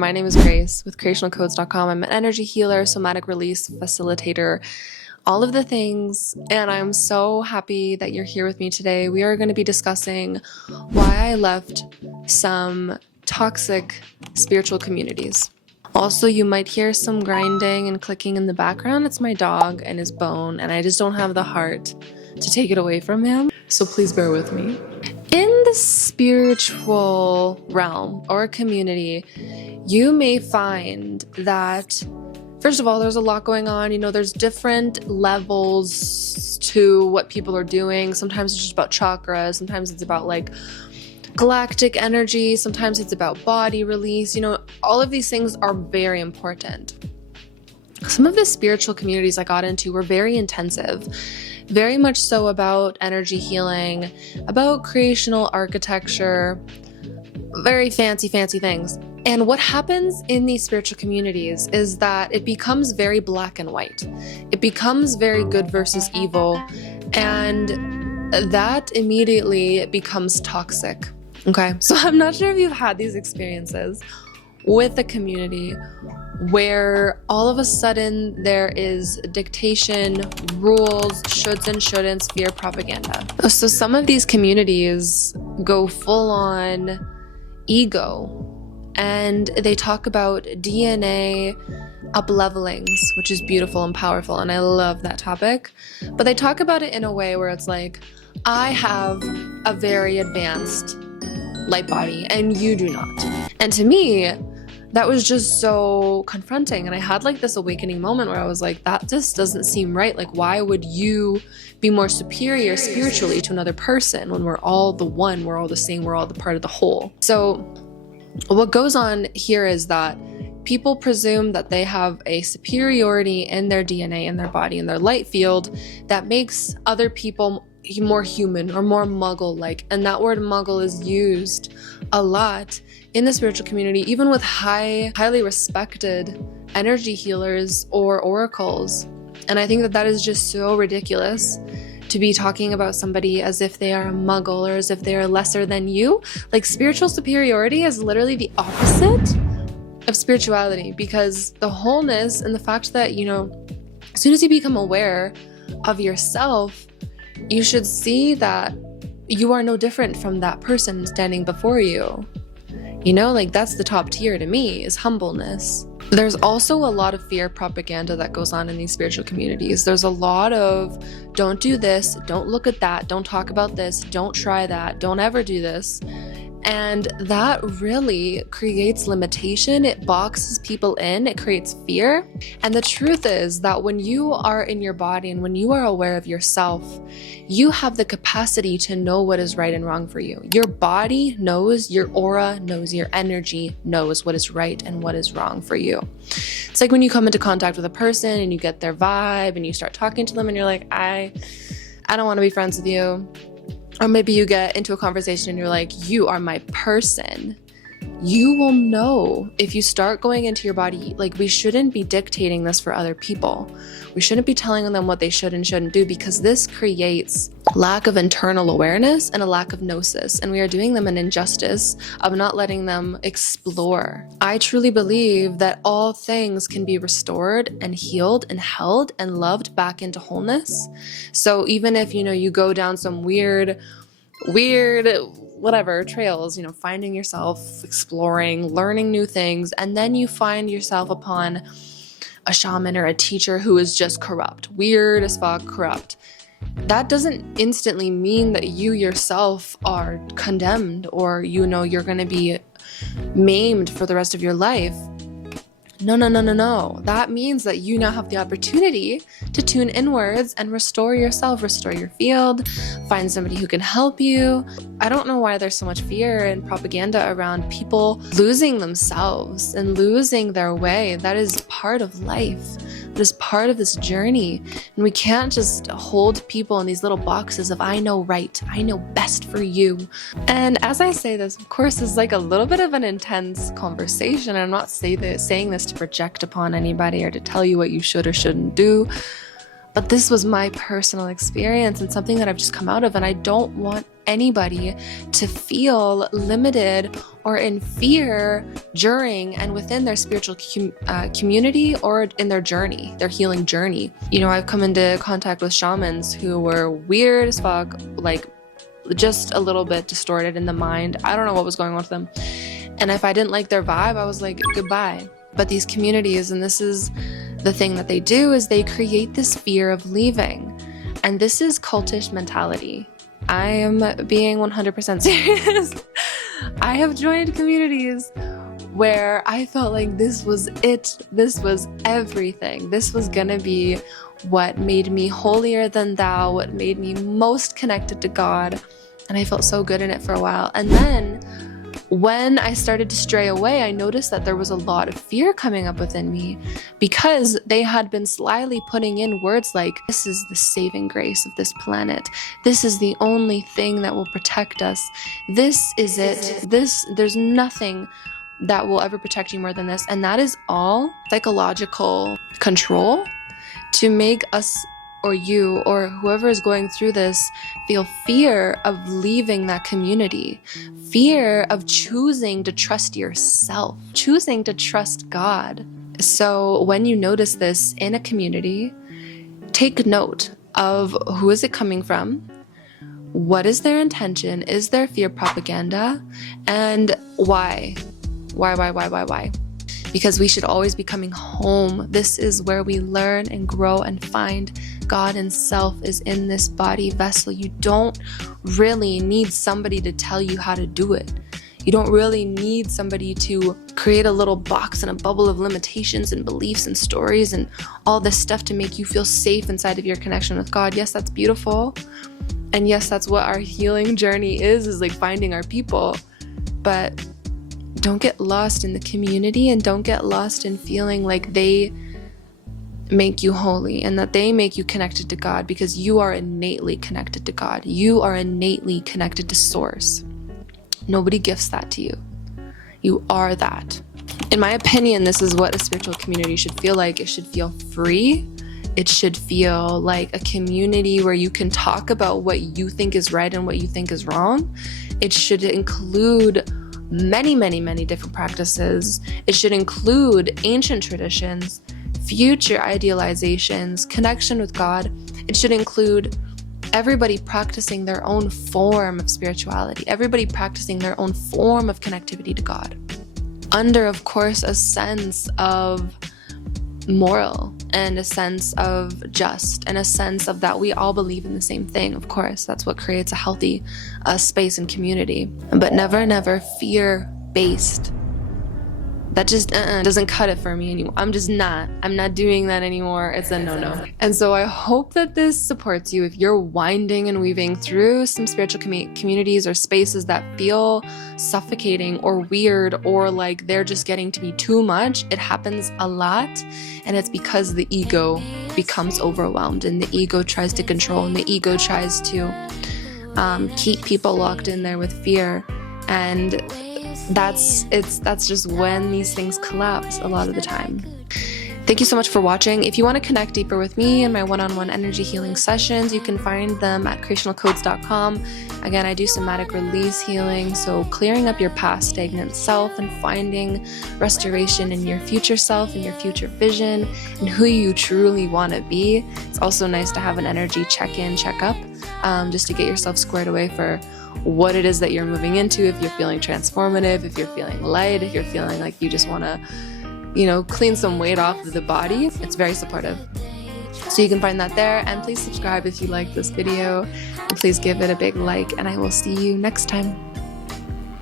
My name is Grace with creationalcodes.com. I'm an energy healer, somatic release facilitator, all of the things, and I'm so happy that you're here with me today. We are going to be discussing why I left some toxic spiritual communities. Also, you might hear some grinding and clicking in the background. It's my dog and his bone, and I just don't have the heart to take it away from him, so please bear with me. In the spiritual realm or community, you may find that, first of all, there's a lot going on. There's different levels to what people are doing. Sometimes it's just about chakras. Sometimes it's about like galactic energy. Sometimes it's about body release. All of these things are very important. Some of the spiritual communities I got into were very intensive, very much so about energy healing, about creational architecture, very fancy things. And what happens in these spiritual communities is that it becomes very black and white. It becomes very good versus evil, and that immediately becomes toxic. Okay, so I'm not sure if you've had these experiences with a community where all of a sudden there is dictation, rules, shoulds and shouldn'ts, fear propaganda. So some of these communities go full on ego, and they talk about DNA up-levelings, which is beautiful and powerful, and I love that topic. But they talk about it in a way where it's like, I have a very advanced light body and you do not. And to me, that was just so confronting, and I had like this awakening moment where I was like, that just doesn't seem right. Like, why would you be more superior spiritually to another person when we're all the one, we're all the same, we're all the part of the whole? So what goes on here is that people presume that they have a superiority in their DNA, in their body, in their light field that makes other people more human or more muggle-like. And that word muggle is used a lot in the spiritual community, even with highly respected energy healers or oracles. And I think that that is just so ridiculous, to be talking about somebody as if they are a muggle or as if they are lesser than you. Like, spiritual superiority is literally the opposite of spirituality, because the wholeness and the fact that, as soon as you become aware of yourself, you should see that you are no different from that person standing before you. Like, that's the top tier to me, is humbleness. There's also a lot of fear propaganda that goes on in these spiritual communities. There's a lot of, don't do this, don't look at that, don't talk about this, don't try that, don't ever do this. And that really creates limitation. It boxes people in, it creates fear. And the truth is that when you are in your body and when you are aware of yourself, you have the capacity to know what is right and wrong for you. Your body knows, your aura knows, your energy knows what is right and what is wrong for you. It's like when you come into contact with a person and you get their vibe and you start talking to them and you're like, I don't want to be friends with you. Or maybe you get into a conversation and you're like, you are my person. You will know if you start going into your body. Like, we shouldn't be dictating this for other people. We shouldn't be telling them what they should and shouldn't do, because this creates lack of internal awareness and a lack of gnosis. And we are doing them an injustice of not letting them explore. I truly believe that all things can be restored and healed and held and loved back into wholeness. So even if, you go down some weird whatever trails, finding yourself, exploring, learning new things, and then you find yourself upon a shaman or a teacher who is just corrupt, weird as fuck, corrupt. That doesn't instantly mean that you yourself are condemned or, you're going to be maimed for the rest of your life. No. That means that you now have the opportunity to tune inwards and restore yourself, restore your field, find somebody who can help you. I don't know why there's so much fear and propaganda around people losing themselves and losing their way. That is part of life. That is part of this journey. And we can't just hold people in these little boxes of, I know right, I know best for you. And as I say this, of course, it's like a little bit of an intense conversation. I'm not saying this to project upon anybody or to tell you what you should or shouldn't do. But this was my personal experience and something that I've just come out of, and I don't want anybody to feel limited or in fear during and within their spiritual community or in their journey, their healing journey. You know, I've come into contact with shamans who were weird as fuck, like just a little bit distorted in the mind. I don't know what was going on with them. And if I didn't like their vibe, I was like, goodbye. But these communities, and this is the thing that they do, is they create this fear of leaving. And this is cultish mentality. I am being 100% serious. I have joined communities where I felt like this was it. This was everything. This was gonna be what made me holier than thou, what made me most connected to God. And I felt so good in it for a while. And then when I started to stray away, I noticed that there was a lot of fear coming up within me because they had been slyly putting in words like, this is the saving grace of this planet. This is the only thing that will protect us. This is it. There's nothing that will ever protect you more than this. And that is all psychological control to make us or you or whoever is going through this feel fear of leaving that community, fear of choosing to trust yourself, choosing to trust God. So when you notice this in a community, take note of who is it coming from, what is their intention, is there fear propaganda, and why? Why? Because we should always be coming home. This is where we learn and grow and find God and self is in this body vessel. You don't really need somebody to tell you how to do it. You don't really need somebody to create a little box and a bubble of limitations and beliefs and stories and all this stuff to make you feel safe inside of your connection with God. Yes, that's beautiful. And yes, that's what our healing journey is like finding our people. But don't get lost in the community and don't get lost in feeling like they make you holy and that they make you connected to God, because you are innately connected to God. You are innately connected to Source. Nobody gifts that to you. You are that. In my opinion, this is what a spiritual community should feel like. It should feel free. It should feel like a community where you can talk about what you think is right and what you think is wrong. It should include many different practices. It should include ancient traditions, future idealizations, connection with God. It should include everybody practicing their own form of spirituality, everybody practicing their own form of connectivity to God, under, of course, a sense of moral and a sense of just and a sense of that we all believe in the same thing. Of course, that's what creates a healthy space and community, but never fear-based. That just doesn't cut it for me anymore. I'm not doing that anymore. It's a no. And so I hope that this supports you if you're winding and weaving through some spiritual communities or spaces that feel suffocating or weird or like they're just getting to be too much. It happens a lot, and it's because the ego becomes overwhelmed and the ego tries to control and the ego tries to keep people locked in there with fear. And that's just when these things collapse a lot of the time. Thank you so much for watching. If you want to connect deeper with me and my one-on-one energy healing sessions, you can find them at creationalcodes.com. Again, I do somatic release healing, so clearing up your past stagnant self and finding restoration in your future self and your future vision and who you truly want to be. It's also nice to have an energy check-in, check-up, just to get yourself squared away for what it is that you're moving into, if you're feeling transformative, if you're feeling light, if you're feeling like you just want to, clean some weight off of the body. It's very supportive. So you can find that there, and please subscribe if you like this video, and please give it a big like, and I will see you next time.